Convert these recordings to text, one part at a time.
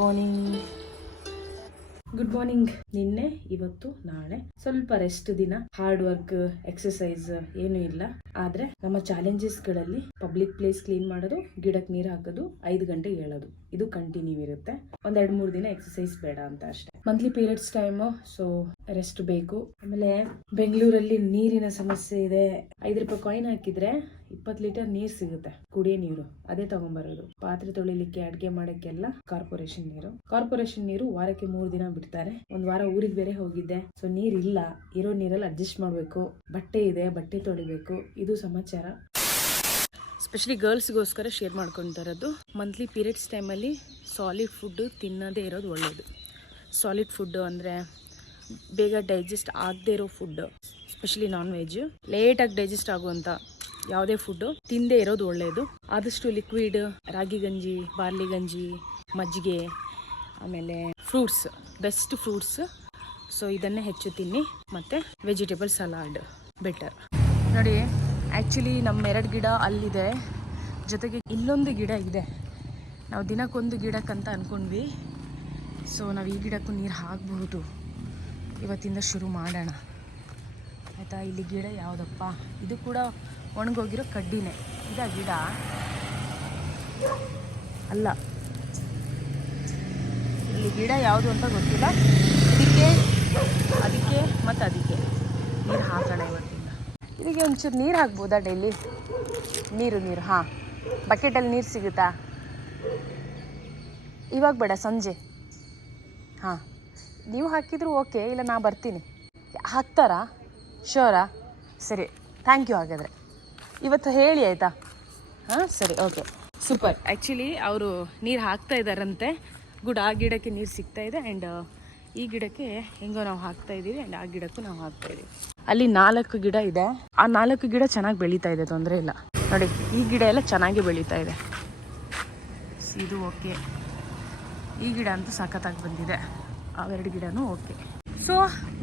Morning good morning ನಿನ್ನೆ, ಇವತ್ತು, ನಾಳೆ. ಸ್ವಲ್ಪ ರೆಸ್ಟ್ ದಿನ. ಹಾರ್ಡ್ ವರ್ಕ್ ಎಕ್ಸಸೈಸ್ ಏನು ಇಲ್ಲ. ಆದ್ರೆ, ನಮ್ಮ ಚಾಲೆಂಜಸ್ಗಳಲ್ಲಿ ಪಬ್ಲಿಕ್ ಪ್ಲೇಸ್ ಕ್ಲೀನ್ ಮಾಡೋದು ಗಿಡಕ್ಕೆ ನೀರು ಹಾಕೋದು, ಐದು ಗಂಟೆ ಹೇಳೋದು. ಇದು ಕಂಟಿನ್ಯೂ ಇರುತ್ತೆ. ಒಂದೆರಡು ಮೂರು ಮೂರ್ ದಿನ ಎಕ್ಸಸೈಸ್ ಬೇಡ ಅಂತ ಅಷ್ಟೇ. Monthly periods time so rest ಬೇಕು. ಆಮೇಲೆ, ಬೆಂಗಳೂರಲ್ಲಿ ನೀರಿನ ಸಮಸ್ಯೆ ಇದೆ. ಐದು ರೂಪಾಯಿ ಕಾಯಿನ್ ಹಾಕಿದ್ರೆ ಇಪ್ಪತ್ತು ಲೀಟರ್ ನೀರು ಸಿಗುತ್ತೆ, ಕುಡಿಯೋ ನೀರು. ಅದೇ ತಗೊಂಬರೋದು. ಪಾತ್ರೆ ತೊಳಿಲಿಕ್ಕೆ ಅಡುಗೆ ಮಾಡೋಕ್ಕೆಲ್ಲ ಕಾರ್ಪೊರೇಷನ್ ನೀರು. ಕಾರ್ಪೊರೇಷನ್ ನೀರು ವಾರಕ್ಕೆ ಮೂರು ದಿನ ಬಿಡ್ತಾರೆ. ಒಂದು ವಾರ ಊರಿಗೆ ಬೇರೆ ಹೋಗಿದ್ದೆ. ಸೊ ನೀರಿಲ್ಲ ಇರೋ ನೀರಲ್ಲಿ ಅಡ್ಜಸ್ಟ್ ಮಾಡಬೇಕು. ಬಟ್ಟೆ ಇದೆ, ಬಟ್ಟೆ ತೊಳಿಬೇಕು. ಇದು ಸಮಾಚಾರ. ಸ್ಪೆಷಲಿ ಗರ್ಲ್ಸ್ಗೋಸ್ಕರ ಶೇರ್ ಮಾಡ್ಕೊತಾ ಇರೋದು ಮಂತ್ಲಿ ಪೀರಿಯಡ್ಸ್ ಟೈಮಲ್ಲಿ ಸಾಲಿಡ್ ಫುಡ್ಡು ತಿನ್ನದೇ ಇರೋದು ಒಳ್ಳೆಯದು ಸಾಲಿಡ್ ಫುಡ್ಡು ಅಂದರೆ ಬೇಗ ಡೈಜೆಸ್ಟ್ ಆಗದೇ ಇರೋ ಫುಡ್ ಸ್ಪೆಷಲಿ ನಾನ್ ವೆಜ್ ಲೇಟಾಗಿ ಡೈಜೆಸ್ಟ್ ಆಗುವಂಥ ಯಾವುದೇ ಫುಡ್ಡು ತಿಂದೇ ಇರೋದು ಒಳ್ಳೆಯದು ಆದಷ್ಟು ಲಿಕ್ವಿಡ್ ರಾಗಿ ಗಂಜಿ ಬಾರ್ಲಿ ಗಂಜಿ, ಮಜ್ಜಿಗೆ, ಆಮೇಲೆ ಫ್ರೂಟ್ಸ್ ಬೆಸ್ಟ್ ಫ್ರೂಟ್ಸ್ ಸೊ ಇದನ್ನೇ ಹೆಚ್ಚು ತಿನ್ನಿ. ಮತ್ತು ವೆಜಿಟೇಬಲ್ ಸಲಾಡ್ ಬೆಟರ್ ನೋಡಿ ಆ್ಯಕ್ಚುಲಿ ನಮ್ಮ ಎರಡು ಗಿಡ ಅಲ್ಲಿದೆ. ಜೊತೆಗೆ ಇಲ್ಲೊಂದು ಗಿಡ ಇದೆ. ನಾವು ದಿನಕ್ಕೊಂದು ಗಿಡಕ್ಕಂತ ಅಂದ್ಕೊಂಡ್ವಿ ಸೊ ನಾವು ಈ ಗಿಡಕ್ಕೂ ನೀರು ಹಾಕಬಹುದು. ಇವತ್ತಿಂದ ಶುರು ಮಾಡೋಣ. ಆಯಿತಾ? ಇಲ್ಲಿ ಗಿಡ ಯಾವುದಪ್ಪ? ಇದು ಕೂಡ ಒಣಗೋಗಿರೋ ಕಡ್ಡಿನೇ. ಇದ ಗಿಡ? ಅಲ್ಲ. ಇಲ್ಲಿ ಗಿಡ ಯಾವುದು ಅಂತ ಗೊತ್ತಿಲ್ಲ. ಅದಕ್ಕೆ ಅದಕ್ಕೆ ಮತ್ತು ಅದಕ್ಕೆ ನೀರು ಹಾಕೋಣ ಇವತ್ತಿಂದ. ಇದಕ್ಕೆ ಒಂಚೂರು ನೀರು ಹಾಕ್ಬೋದಾ ಡೈಲಿ? ನೀರು ನೀರು, ಹಾಂ. ಬಕೆಟಲ್ಲಿ ನೀರು ಸಿಗುತ್ತಾ? ಇವಾಗ ಬೇಡ, ಸಂಜೆ. ಹಾಂ. ನೀವು ಹಾಕಿದ್ರು ಓಕೆ, ಇಲ್ಲ ನಾ ಬರ್ತೀನಿ. ಹಾಕ್ತಾರಾ? ಶೋರಾ ಸರಿ. ಥ್ಯಾಂಕ್ ಯು ಹಾಗಾದರೆ. ಇವತ್ತು ಹೇಳಿ ಆಯಿತಾ? ಹಾಂ ಸರಿ ಓಕೆ ಸೂಪರ್ ಆ್ಯಕ್ಚುಲಿ ಅವರು ನೀರು ಹಾಕ್ತಾ ಇದ್ದಾರಂತೆ ಗುಡ್ ಆ ಗಿಡಕ್ಕೆ ನೀರು ಸಿಗ್ತಾ ಇದೆ ಆ್ಯಂಡ್ ಈ ಗಿಡಕ್ಕೆ ಹೆಂಗೋ ನಾವು ಹಾಕ್ತಾ ಇದ್ದೀವಿ ಆ್ಯಂಡ್ ಆ ಗಿಡಕ್ಕೂ ನಾವು ಹಾಕ್ತಾ ಇದ್ದೀವಿ ಅಲ್ಲಿ ನಾಲ್ಕು ಗಿಡ ಇದೆ. ಆ ನಾಲ್ಕು ಗಿಡ ಚೆನ್ನಾಗಿ ಬೆಳೀತಾ ಇದೆ ತೊಂದರೆ ಇಲ್ಲ. ನೋಡಿ ಈ ಗಿಡ ಎಲ್ಲ ಚೆನ್ನಾಗಿ ಬೆಳೀತಾ ಇದೆ. ಇದು ಓಕೆ ಈ ಗಿಡ ಅಂತೂ ಸಖತ್ತಾಗಿ ಬಂದಿದೆ. ಅವೆರಡು ಗಿಡನೂ ಓಕೆ ಸೊ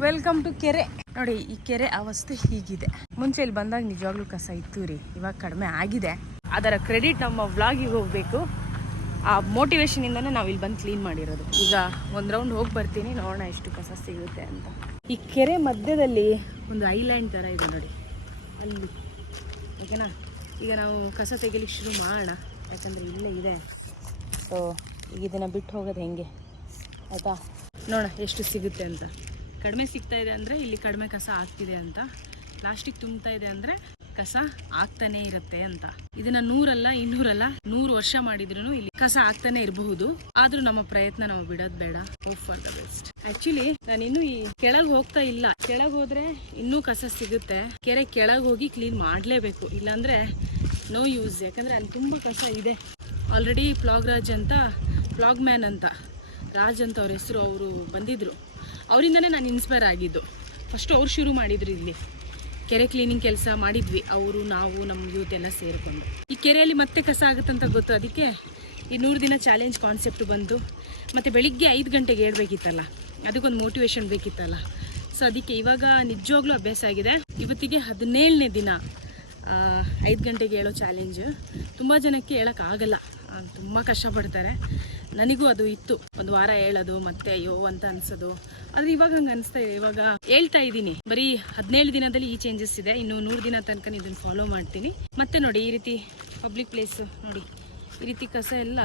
ವೆಲ್ಕಮ್ ಟು ಕೆರೆ ನೋಡಿ, ಈ ಕೆರೆ ಅವಸ್ಥೆ ಹೀಗಿದೆ. ಮುಂಚೆ ಇಲ್ಲಿ ಬಂದಾಗ ನಿಜವಾಗ್ಲೂ ಕಸ ಇತ್ತು ರೀ. ಇವಾಗ ಕಡಿಮೆ ಆಗಿದೆ. ಅದರ ಕ್ರೆಡಿಟ್ ನಮ್ಮ ವ್ಲಾಗಿಗೆ ಹೋಗಬೇಕು. ಆ ಮೋಟಿವೇಶನ್ ಇಂದಾನೆ ನಾವು ಇಲ್ಲಿ ಬಂದು ಕ್ಲೀನ್ ಮಾಡಿರೋದು. ಈಗ ಒಂದು ರೌಂಡ್ ಹೋಗಿ ಬರ್ತೀನಿ, ನೋಡೋಣ ಎಷ್ಟು ಕಸ ಸಿಗುತ್ತೆ ಅಂತ. ಈ ಕೆರೆ ಮಧ್ಯದಲ್ಲಿ ಒಂದು ಐಲ್ಯಾಂಡ್ ಥರ ಇದೆ ನೋಡಿ. ಅಲ್ಲಿ. ಓಕೆನಾ? ಈಗ ನಾವು ಕಸ ತೆಗಿಲಿಕ್ಕೆ ಶುರು ಮಾಡೋಣ. ಯಾಕಂದರೆ ಇಲ್ಲೇ ಇದೆ. ಸೊ ಈಗ ಇದನ್ನು ಬಿಟ್ಟು ಹೋಗೋದು ಹೆಂಗೆ? ಆಯಿತಾ? ನೋಡೋಣ ಎಷ್ಟು ಸಿಗುತ್ತೆ ಅಂತ. ಕಡಿಮೆ ಸಿಗ್ತಾ ಇದೆ ಅಂದರೆ ಇಲ್ಲಿ ಕಡಿಮೆ ಕಸ ಆಗ್ತಿದೆ ಅಂತ. ಪ್ಲಾಸ್ಟಿಕ್ ತುಂಬ್ತಾ ಇದೆ ಅಂದರೆ ಕಸ ಆಗ್ತಾನೆ ಇರುತ್ತೆ ಅಂತ. ಇದನ್ನ ನೂರಲ್ಲ, ಇನ್ನೂರಲ್ಲ, ನೂರು ವರ್ಷ ಮಾಡಿದ್ರು ಇಲ್ಲಿ ಕಸ ಆಗ್ತಾನೆ ಇರಬಹುದು. ಆದ್ರೂ ನಮ್ಮ ಪ್ರಯತ್ನ ನಾವು ಬಿಡೋದ್ ಬೇಡ. Hope for the best actually ನಾನು ಇನ್ನು ಈ ಕೆಳಗ್ ಹೋಗ್ತಾ ಇಲ್ಲ. ಕೆಳಗ್ ಹೋದ್ರೆ ಇನ್ನೂ ಕಸ ಸಿಗುತ್ತೆ. ಕೆರೆ ಕೆಳಗ್ ಹೋಗಿ ಕ್ಲೀನ್ ಮಾಡ್ಲೇಬೇಕು. ಇಲ್ಲಾಂದ್ರೆ ನೋ ಯೂಸ್ ಯಾಕಂದ್ರೆ ಅಲ್ಲಿ ತುಂಬಾ ಕಸ ಇದೆ. ಆಲ್ರೆಡಿ ಪ್ಲಾಗ್ ರಾಜ್ ಅಂತ ಪ್ಲಾಗ್ ಮ್ಯಾನ್ ಅಂತ. ರಾಜ್ ಅಂತ ಅವ್ರ ಹೆಸರು ಅವರು ಬಂದಿದ್ರು. ಅವರಿಂದನೇ ನಾನು ಇನ್ಸ್ಪೈರ್ ಆಗಿದ್ದು. ಫಸ್ಟು ಅವ್ರು ಶುರು ಮಾಡಿದ್ರು ಇಲ್ಲಿ. ಕೆರೆ ಕ್ಲೀನಿಂಗ್ ಕೆಲಸ ಮಾಡಿದ್ವಿ. ಅವರು, ನಾವು ನಮ್ಮ ಯೂತ್ ಎಲ್ಲ ಸೇರಿಕೊಂಡು. ಈ ಕೆರೆಯಲ್ಲಿ ಮತ್ತೆ ಕಸ ಆಗುತ್ತಂತ ಗೊತ್ತು. ಅದಕ್ಕೆ ಈ ನೂರು ದಿನ ಚಾಲೆಂಜ್ ಕಾನ್ಸೆಪ್ಟ್ ಬಂದು, ಮತ್ತು ಬೆಳಿಗ್ಗೆ ಐದು ಗಂಟೆಗೆ ಹೇಳ್ಬೇಕಿತ್ತಲ್ಲ ಅದಕ್ಕೊಂದು ಮೋಟಿವೇಶನ್ ಬೇಕಿತ್ತಲ್ಲ. ಸೊ ಅದಕ್ಕೆ ಇವಾಗ ನಿಜವಾಗ್ಲೂ ಅಭ್ಯಾಸ ಆಗಿದೆ. ಇವತ್ತಿಗೆ ಹದಿನೇಳನೇ ದಿನ ಐದು ಗಂಟೆಗೆ ಹೇಳೋ ಚಾಲೆಂಜ್ ತುಂಬ ಜನಕ್ಕೆ ಹೇಳೋಕ್ಕಾಗಲ್ಲ ತುಂಬ ಕಷ್ಟಪಡ್ತಾರೆ. ನನಗೂ ಅದು ಇತ್ತು. ಒಂದು ವಾರ ಹೇಳೋದು, ಮತ್ತೆ ಅಯ್ಯೋ ಅಂತ ಅನ್ಸೋದು. ಆದ್ರೆ ಇವಾಗ ಹಂಗೆ ಅನಿಸ್ತಾ ಇದೆ. ಇವಾಗ ಹೇಳ್ತಾ ಇದ್ದೀನಿ. ಬರೀ ಹದಿನೇಳು ದಿನದಲ್ಲಿ ಈ ಚೇಂಜಸ್ ಇದೆ. ಇನ್ನು ನೂರು ದಿನ ತನಕ ಇದನ್ನು ಫಾಲೋ ಮಾಡ್ತೀನಿ. ಮತ್ತೆ ನೋಡಿ, ಈ ರೀತಿ ಪಬ್ಲಿಕ್ ಪ್ಲೇಸ್ ನೋಡಿ, ಈ ರೀತಿ ಕಸ ಎಲ್ಲ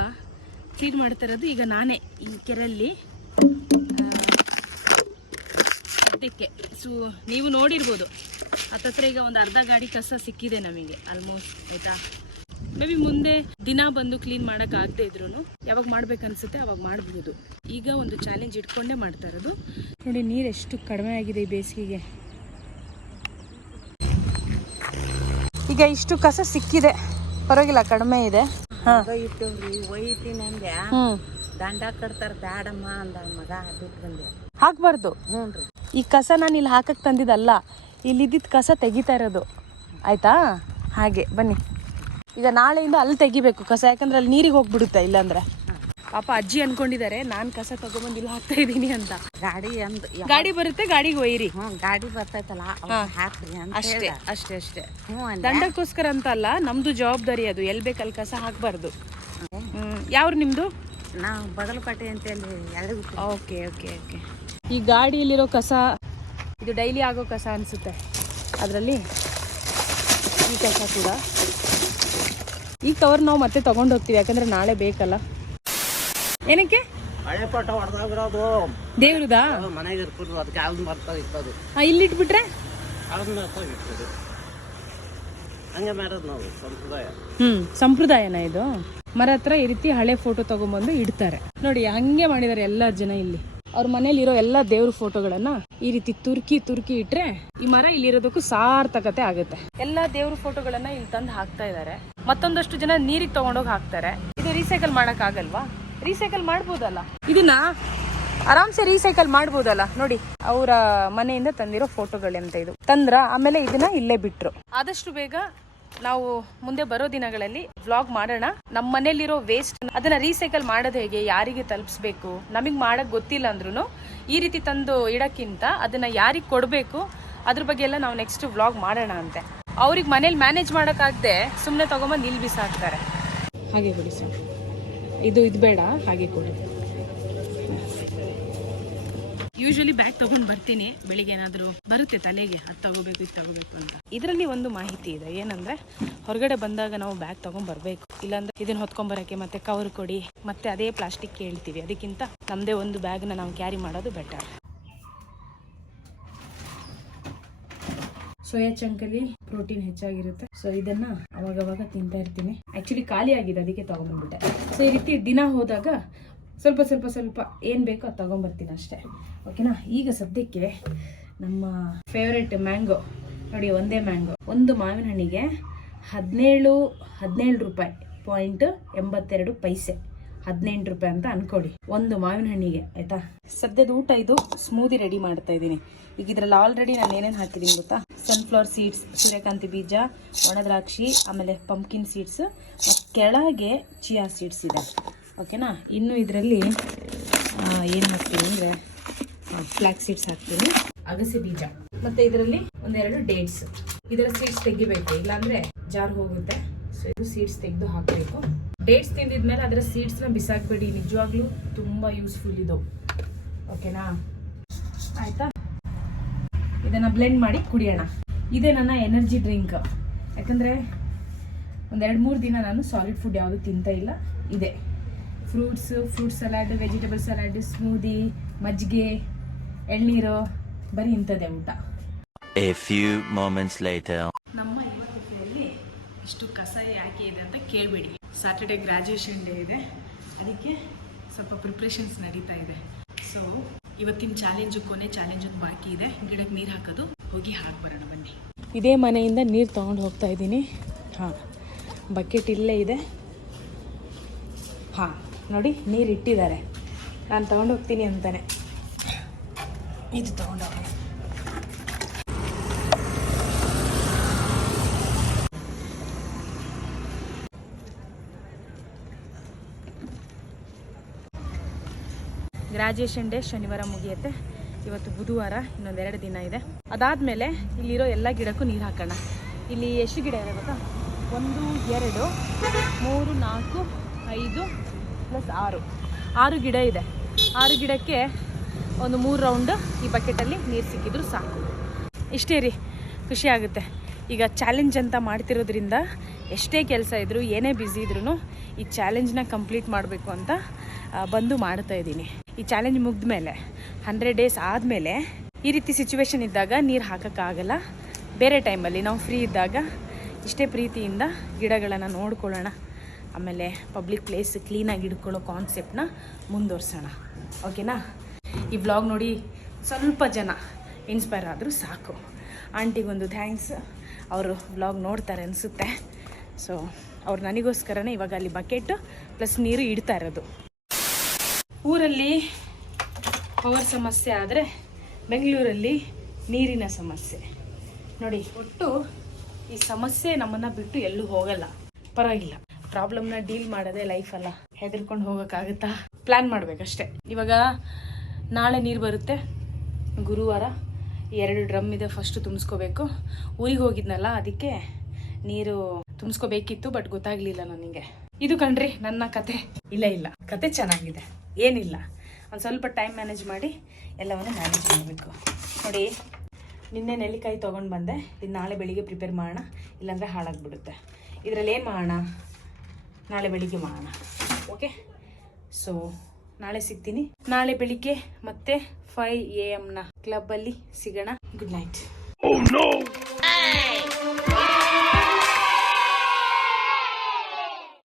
ಕ್ಲೀನ್ ಮಾಡ್ತಾ ಇರೋದು ಈಗ ನಾನೇ ಈ ಕೆರೆಯಲ್ಲಿ. ಅದಕ್ಕೆ. ಸೊ ನೀವು ನೋಡಿರ್ಬೋದು. ಹತ್ತತ್ರ ಈಗ ಒಂದು ಅರ್ಧ ಗಾಡಿ ಕಸ ಸಿಕ್ಕಿದೆ ನಮಗೆ. ಆಲ್ಮೋಸ್ಟ್ ಆಯ್ತಾ? ಮೇ ಬಿ ಮುಂದೆ ದಿನ ಬಂದು ಕ್ಲೀನ್ ಮಾಡಕ್ ಆಗದೆ ಇದ್ರು ಯಾವಾಗ ಮಾಡ್ಬೇಕನ್ಸುತ್ತೆ ಅವಾಗ ಮಾಡಬಹುದು ಈಗ ಒಂದು ಚಾಲೆಂಜ್ ಇಟ್ಕೊಂಡೇ ಮಾಡ್ತಾ ಇರೋದು. ನೋಡಿ ನೀರು ಎಷ್ಟು ಕಡಿಮೆ ಆಗಿದೆ ಈ ಬೇಸಿಗೆಗೆ. ಈಗ ಇಷ್ಟು ಕಸ ಸಿಕ್ಕಿದೆ. ಪರವಾಗಿಲ್ಲ ಕಡಿಮೆ ಇದೆ. ದಂಡ ಕಟ್ತಾರ ಬ್ಯಾಡಮ್ಮ ಅಂದ ಮಗ ಬಿಟ್ಟು ಬಂದೆ. ಹಾಕ್ಬಾರ್ದು. ಈ ಕಸ ನಾನು ಇಲ್ಲಿ ಹಾಕಕ್ ತಂದಿದ್ದಲ್ಲ ಇಲ್ಲಿದ್ದಿದ್ದ ಕಸ ತೆಗಿತಾ ಇರೋದು. ಆಯ್ತಾ? ಹಾಗೆ ಬನ್ನಿ. ಈಗ ನಾಳೆಯಿಂದ ಅಲ್ಲಿ ತೆಗಿಬೇಕು ಕಸ ಯಾಕಂದ್ರೆ ಅಲ್ಲಿ ನೀರಿಗೆ ಹೋಗ್ಬಿಡುತ್ತೆ ಇಲ್ಲಾಂದ್ರೆ. ಪಾಪ ಅಜ್ಜಿ ಅನ್ಕೊಂಡಿದ್ದಾರೆ ನಾನು ಕಸ ತಗೊಂಡ್ ಇಲ್ಲಿ ಹಾಕ್ತಾ ಇದ್ದೀನಿ ಅಂತ. ಗಾಡಿ ಅಂದ್ ಗಾಡಿ ಬರುತ್ತೆ ಗಾಡಿಗೆ ಒಯ್ಯಿರಿ. ಹ್ಞೂ ಗಾಡಿ ಬರ್ತೈತಲ್ಲ ಅವ್ನ ಹಾಕ್ರಿ ಅಂತ ಅಷ್ಟೇ ಅಷ್ಟೇ ಅಷ್ಟೇ. ಹ್ಞೂ ಅಂದೆ ದಂಡಕ್ಕೋಸ್ಕರ ಅಂತ ಅಲ್ಲ ನಮ್ದು ಜವಾಬ್ದಾರಿ ಅದು ಎಲ್ಲಿ ಬೇಕಲ್ಲಿ ಕಸ ಹಾಕ್ಬಾರ್ದು. ಯಾವ್ರು ನಿಮ್ದು? ನಾವು ಬಗಲಕೋಟೆ ಅಂತ ಹೇಳಿ ಓಕೆ ಓಕೆ ಓಕೆ. ಈ ಗಾಡಿಯಲ್ಲಿರೋ ಕಸ ಇದು ಡೈಲಿ ಆಗೋ ಕಸ ಅನಿಸುತ್ತೆ. ಅದರಲ್ಲಿ ಈ ಕಸ ಕೂಡ. ಈ ಕವರ್ ನಾವು ಮತ್ತೆ ತಗೊಂಡು ಹೋಗ್ತೀವಿ ಯಾಕಂದ್ರೆ ನಾಳೆ ಬೇಕಲ್ಲ. ಏನಕ್ಕೆ? ಹಳೆ ಫೋಟೋ ಹೊಡೆದಾಗಿರೋದು. ದೇವ್ರದಾ? ಮನೆಗೆ ಇರ್ತಿದ್ರು ಅದಕ್ಕೆ ಅದನ್ನ ಬರ್ತಾ ಇರ್ತದು ಹಾಂ ಇಲ್ಲಿಟ್ಬಿಟ್ರೆ? ಅದನ್ನ ಇರ್ತದೆ ಹಂಗೆ ಮಾಡೋದು ನಾವು ಸಂಪ್ರದಾಯ. ಹ್ಮ್ ಸಂಪ್ರದಾಯನ ಇದು. ಮರ ಹತ್ರ ಈ ರೀತಿ ಹಳೆ ಫೋಟೋ ತಗೊಂಡ್ಬಂದು ಇಡ್ತಾರೆ. ನೋಡಿ ಹಂಗೆ ಮಾಡಿದ್ದಾರೆ ಎಲ್ಲ ಜನ ಇಲ್ಲಿ. ಅವ್ರ ಮನೇಲಿರೋ ಎಲ್ಲ ದೇವ್ರ ಫೋಟೋಗಳನ್ನ ಈ ರೀತಿ ತುರ್ಕಿ ತುರ್ಕಿ ಇಟ್ರೆ ಈ ಮರ ಇಲ್ಲಿರೋದಕ್ಕೂ ಸಾರ್ಥಕತೆ ಆಗುತ್ತೆ. ಎಲ್ಲ ದೇವ್ರ ಫೋಟೋಗಳನ್ನ ಇಲ್ಲಿ ತಂದು ಹಾಕ್ತಾ ಇದ್ದಾರೆ ಮತ್ತೊಂದಷ್ಟು ಜನ ನೀರಿಗೆ ತಗೊಂಡೋಗಿ ಹಾಕ್ತಾರೆ. ಇದು ರೀಸೈಕಲ್ ಮಾಡಕ್ ಆಗಲ್ವಾ ರೀಸೈಕಲ್ ಮಾಡ್ಬೋದಲ್ಲ? ಇದನ್ನ ಆರಾಮ್ಸೆ ರೀಸೈಕಲ್ ಮಾಡ್ಬೋದಲ್ಲ? ನೋಡಿ, ಅವರ ಮನೆಯಿಂದ ತಂದಿರೋ ಫೋಟೋಗಳಂತ ಇದು. ತಂದ್ರ ಆಮೇಲೆ ಇದನ್ನ ಇಲ್ಲೇ ಬಿಟ್ರು. ಆದಷ್ಟು ಬೇಗ ನಾವು ಮುಂದೆ ಬರೋ ದಿನಗಳಲ್ಲಿ ವ್ಲಾಗ್ ಮಾಡೋಣ. ನಮ್ಮ ಮನೆಯಲ್ಲಿರೋ ವೇಸ್ಟ್ ಅದನ್ನ ರೀಸೈಕಲ್ ಮಾಡೋದು ಹೇಗೆ? ಯಾರಿಗೆ ತಲುಪಿಸ್ಬೇಕು? ನಮಗೆ ಮಾಡಕ್ ಗೊತ್ತಿಲ್ಲ ಅಂದ್ರೂ ಈ ರೀತಿ ತಂದು ಇಡಕ್ಕಿಂತ ಅದನ್ನ ಯಾರಿಗೆ ಕೊಡಬೇಕು? ಅದ್ರ ಬಗ್ಗೆ ಎಲ್ಲ ನಾವು ನೆಕ್ಸ್ಟ್ ವ್ಲಾಗ್ ಮಾಡೋಣ ಅಂತೆ. ಅವ್ರಿಗೆ ಮನೇಲಿ ಮ್ಯಾನೇಜ್ ಮಾಡೋಕ್ಕಾಗದೆ ಸುಮ್ಮನೆ ತಗೊಂಬಂದು ಇಲ್ಲಿ ಬಿಸಾಕ್ತಾರೆ. ಹಾಗೆ ಕೊಡಿ ಸರ್. ಇದು ಇದು ಬೇಡ ಹಾಗೆ ಕೊಡಿ. ಯೂಶಲಿ ಬ್ಯಾಗ್ ತಗೊಂಡು ಬರ್ತೀನಿ ಬೆಳಿಗ್ಗೆ ಏನಾದರೂ ಬರುತ್ತೆ ತಲೆಗೆ ಅದು ತಗೋಬೇಕು ಇದು ತಗೋಬೇಕು ಅಂತ. ಇದರಲ್ಲಿ ಒಂದು ಮಾಹಿತಿ ಇದೆ ಏನಂದರೆ ಹೊರಗಡೆ ಬಂದಾಗ ನಾವು ಬ್ಯಾಗ್ ತಗೊಂಡ್ ಬರ್ಬೇಕು. ಇಲ್ಲಾಂದ್ರೆ ಇದನ್ನು ಹೊತ್ಕೊಂಬರೋಕ್ಕೆ ಮತ್ತೆ ಕವರ್ ಕೊಡಿ ಮತ್ತೆ ಅದೇ ಪ್ಲಾಸ್ಟಿಕ್ ಕೇಳ್ತೀವಿ. ಅದಕ್ಕಿಂತ ನಮ್ಮದೇ ಒಂದು ಬ್ಯಾಗ್ನ ನಾವು ಕ್ಯಾರಿ ಮಾಡೋದು ಬೆಟರ್ ಸೋಯಾ ಚಂಕಲ್ಲಿ ಪ್ರೋಟೀನ್ ಹೆಚ್ಚಾಗಿರುತ್ತೆ. ಸೊ ಇದನ್ನ ಅವಾಗವಾಗ ತಿಂತಾ ಇರ್ತೀನಿ. ಆಕ್ಚುಲಿ ಖಾಲಿ ಆಗಿದೆ, ಅದಕ್ಕೆ ತಗೊಂಡ್ಬಿಟ್ಟೆ ಸೊ ಈ ರೀತಿ ದಿನ ಹೋದಾಗ ಸ್ವಲ್ಪ ಸ್ವಲ್ಪ ಸ್ವಲ್ಪ ಏನು ಬೇಕೋ ಅದು ತಗೊಂಬರ್ತೀನಿ ಅಷ್ಟೇ. ಓಕೆನಾ ಈಗ ಸದ್ಯಕ್ಕೆ ನಮ್ಮ ಫೇವ್ರೆಟ್ ಮ್ಯಾಂಗೋ ನೋಡಿ, ಒಂದೇ ಮ್ಯಾಂಗೋ ಒಂದು ಮಾವಿನ ಹಣ್ಣಿಗೆ ಹದಿನೇಳು ಹದಿನೇಳು ರೂಪಾಯಿ ಪಾಯಿಂಟ್ ಎಂಬತ್ತೆರಡು ಪೈಸೆ. ಹದಿನೆಂಟು ರೂಪಾಯಿ ಅಂತ ಅನ್ಕೊಳ್ಳಿ ಒಂದು ಮಾವಿನ ಹಣ್ಣಿಗೆ, ಆಯ್ತಾ? ಸದ್ಯದ ಊಟ ಇದು ಸ್ಮೂದಿ ರೆಡಿ ಮಾಡ್ತಾ ಇದ್ದೀನಿ. ಈಗ ಇದ್ರಲ್ಲಿ ಆಲ್ರೆಡಿ ನಾನು ಏನೇನು ಹಾಕಿದ್ದೀನಿ ಗೊತ್ತಾ? ಸನ್ಫ್ಲವರ್ ಸೀಡ್ಸ್ ಸೂರ್ಯಕಾಂತಿ ಬೀಜ ಒಣ ದ್ರಾಕ್ಷಿ ಆಮೇಲೆ ಪಂಪ್ಕಿನ್ ಸೀಡ್ಸ್ ಮತ್ತು ಕೆಳಗೆ ಚಿಯಾ ಸೀಡ್ಸ್ ಇದೆ. ಓಕೆನಾ ಇನ್ನು ಇದರಲ್ಲಿ ಏನು ಹಾಕ್ತೀನಿ ಅಂದರೆ ಫ್ಲ್ಯಾಕ್ ಸೀಡ್ಸ್ ಹಾಕ್ತೀನಿ. ಅಗಸೆ ಬೀಜ. ಮತ್ತೆ ಇದರಲ್ಲಿ ಒಂದೆರಡು ಡೇಟ್ಸ್ ಇದರ ಸೀಡ್ಸ್ ತೆಗಿಬೇಕು. ಇಲ್ಲಾಂದ್ರೆ ಜಾರ್ ಹೋಗುತ್ತೆ. ಸೊ ಇದು ಸೀಡ್ಸ್ ತೆಗೆದು ಹಾಕಬೇಕು. ಡೇಟ್ಸ್ ತಿಂದಿದ್ಮೇಲೆ ಅದರ ಸೀಡ್ಸ್ನ ಬಿಸಾಕ್ಬೇಡಿ. ನಿಜವಾಗ್ಲೂ ತುಂಬ ಯೂಸ್ಫುಲ್ ಇದು. ಓಕೆನಾ ಆಯ್ತಾ? ಇದನ್ನ ಬ್ಲೆಂಡ್ ಮಾಡಿ ಕುಡಿಯೋಣ. ಇದೇ ನನ್ನ ಎನರ್ಜಿ ಡ್ರಿಂಕ್ ಯಾಕಂದ್ರೆ ಒಂದೆರಡು ಮೂರು ದಿನ ನಾನು ಸಾಲಿಡ್ ಫುಡ್ ಯಾವುದು ತಿಂತ ಇಲ್ಲ. ಇದೆ. Fruits fruit salad vegetable salad smoothie ಮಜ್ಜಿಗೆ ಎಳ್ನೀರು ಬರೀ ಇಂಥದ್ದೇ ಊಟ. A few moments later. ನಮ್ಮ ಇಷ್ಟು ಕಸ ಯಾಕೆ ಇದೆ ಅಂತ ಕೇಳಬೇಡಿ. ಸ್ಯಾಟರ್ಡೆ ಗ್ರ್ಯಾಜುಯೇಷನ್ ಡೇ ಇದೆ. ಅದಕ್ಕೆ ಸ್ವಲ್ಪ ಪ್ರಿಪ್ರೇಷನ್ಸ್ ನಡೀತಾ ಇದೆ. ಸೊ ಇವತ್ತಿನ ಚಾಲೆಂಜು ಕೊನೆ ಚಾಲೆಂಜ್ ಒಂದು ಬಾಕಿ ಇದೆ. ಗಿಡಕ್ಕೆ ನೀರು ಹಾಕೋದು, ಹೋಗಿ ಹಾಕಿ ಬರೋಣ ಬನ್ನಿ. ಇದೇ ಮನೆಯಿಂದ ನೀರು ತೊಗೊಂಡು ಹೋಗ್ತಾ ಇದ್ದೀನಿ. ಹಾಂ ಬಕೆಟ್ ಇಲ್ಲೇ ಇದೆ. ಹಾಂ, ನೋಡಿ, ನೀರು ಇಟ್ಟಿದ್ದಾರೆ. ನಾನು ತೊಗೊಂಡು ಹೋಗ್ತೀನಿ ಅಂತಾನೆ. ಇದು ತೊಗೊಂಡು ಗ್ರ್ಯಾಜುಯೇಷನ್ ಡೇ ಶನಿವಾರ ಮುಗಿಯುತ್ತೆ. ಇವತ್ತು ಬುಧವಾರ ಇನ್ನೊಂದೆರಡು ದಿನ ಇದೆ. ಅದಾದಮೇಲೆ ಇಲ್ಲಿರೋ ಎಲ್ಲ ಗಿಡಕ್ಕೂ ನೀರು ಹಾಕೋಣ. ಇಲ್ಲಿ ಎಷ್ಟು ಗಿಡ ಇದೆ ಗೊತ್ತಾ? ಒಂದು, ಎರಡು, ಮೂರು, ನಾಲ್ಕು, ಐದು ಪ್ಲಸ್ ಆರು. ಆರು ಗಿಡ ಇದೆ. ಆರು ಗಿಡಕ್ಕೆ ಒಂದು ಮೂರು ರೌಂಡ್ ಈ ಬಕೆಟಲ್ಲಿ ನೀರು ಸಿಕ್ಕಿದ್ರು ಸಾಕು. ಇಷ್ಟೇ ರೀ. ಖುಷಿ ಆಗುತ್ತೆ. ಈಗ ಚಾಲೆಂಜ್ ಅಂತ ಮಾಡ್ತಿರೋದ್ರಿಂದ ಎಷ್ಟೇ ಕೆಲಸ ಇದ್ದರೂ ಏನೇ ಬ್ಯುಸಿ ಇದ್ರೂ ಈ ಚಾಲೆಂಜ್ನ ಕಂಪ್ಲೀಟ್ ಮಾಡಬೇಕು ಅಂತ ಬಂದು ಮಾಡ್ತಾ ಇದ್ದೀನಿ. ಈ ಚಾಲೆಂಜ್ ಮುಗಿದ ಮೇಲೆ ಹಂಡ್ರೆಡ್ ಡೇಸ್ ಆದಮೇಲೆ ಈ ರೀತಿ ಸಿಚುವೇಶನ್ ಇದ್ದಾಗ ನೀರು ಹಾಕೋಕ್ಕಾಗಲ್ಲ. ಬೇರೆ ಟೈಮಲ್ಲಿ ನಾವು ಫ್ರೀ ಇದ್ದಾಗ ಇಷ್ಟೇ ಪ್ರೀತಿಯಿಂದ ಗಿಡಗಳನ್ನು ನೋಡ್ಕೊಳ್ಳೋಣ. ಆಮೇಲೆ ಪಬ್ಲಿಕ್ ಪ್ಲೇಸ್ ಕ್ಲೀನಾಗಿ ಇಟ್ಕೊಳ್ಳೋ ಕಾನ್ಸೆಪ್ಟನ್ನ ಮುಂದುವರ್ಸೋಣ. ಓಕೆನಾ ಈ ಬ್ಲಾಗ್ ನೋಡಿ ಸ್ವಲ್ಪ ಜನ ಇನ್ಸ್ಪೈರ್ ಆದರೂ ಸಾಕು. ಆಂಟಿಗೊಂದು ಥ್ಯಾಂಕ್ಸ್ ಅವರು ಬ್ಲಾಗ್ ನೋಡ್ತಾರೆ ಅನಿಸುತ್ತೆ. ಸೊ ಅವ್ರು ನನಗೋಸ್ಕರನೇ ಇವಾಗ ಅಲ್ಲಿ ಬಕೆಟ್ ಪ್ಲಸ್ ನೀರು ಇಡ್ತಾ ಇರೋದು. ಊರಲ್ಲಿ ಪವರ್ ಸಮಸ್ಯೆ ಆದರೆ ಬೆಂಗಳೂರಲ್ಲಿ ನೀರಿನ ಸಮಸ್ಯೆ. ನೋಡಿ, ಒಟ್ಟು ಈ ಸಮಸ್ಯೆ ನಮ್ಮನ್ನು ಬಿಟ್ಟು ಎಲ್ಲೂ ಹೋಗಲ್ಲ. ಪರವಾಗಿಲ್ಲ. ಪ್ರಾಬ್ಲಮ್ನ ಡೀಲ್ ಮಾಡೋದೇ ಲೈಫಲ್ಲ ಹೆದರ್ಕೊಂಡು ಹೋಗೋಕ್ಕಾಗುತ್ತಾ? ಪ್ಲ್ಯಾನ್ ಮಾಡಬೇಕಷ್ಟೆ. ಇವಾಗ ನಾಳೆ ನೀರು ಬರುತ್ತೆ. ಗುರುವಾರ ಎರಡು ಡ್ರಮ್ ಇದೆ ಫಸ್ಟ್ ತುಂಬಿಸ್ಕೋಬೇಕು. ಊರಿಗೆ ಹೋಗಿದ್ನಲ್ಲ, ಅದಕ್ಕೆ ನೀರು ತುಂಬಿಸ್ಕೋಬೇಕಿತ್ತು ಬಟ್ ಗೊತ್ತಾಗಲಿಲ್ಲ ನನಗೆ. ಇದು ಕಣ್ರಿ, ನನ್ನ ಕತೆ. ಇಲ್ಲ ಇಲ್ಲ. ಕತೆ ಚೆನ್ನಾಗಿದೆ. ಏನಿಲ್ಲ. ಒಂದು ಸ್ವಲ್ಪ ಟೈಮ್ ಮ್ಯಾನೇಜ್ ಮಾಡಿ ಎಲ್ಲವನ್ನು ಮ್ಯಾನೇಜ್ ಮಾಡಬೇಕು. ನೋಡಿ, ನಿನ್ನೆ ನೆಲ್ಲಿಕಾಯಿ ತೊಗೊಂಡು ಬಂದೆ. ಇದು ನಾಳೆ ಬೆಳಿಗ್ಗೆ ಪ್ರಿಪೇರ್ ಮಾಡೋಣ. ಇಲ್ಲಾಂದರೆ ಹಾಳಾಗ್ಬಿಡುತ್ತೆ. ಇದರಲ್ಲಿ ಏನು ಮಾಡೋಣ? ನಾಳೆ ಬೆಳಿಗ್ಗೆ ಮಾಡೋಣ. ಓಕೆ ಸೊ ನಾಳೆ ಸಿಗ್ತೀನಿ. ನಾಳೆ ಬೆಳಿಗ್ಗೆ ಮತ್ತೆ ಫೈವ್ ಎ ಎಮ್ನ ಕ್ಲಬ್ಬಲ್ಲಿ ಸಿಗೋಣ. Good night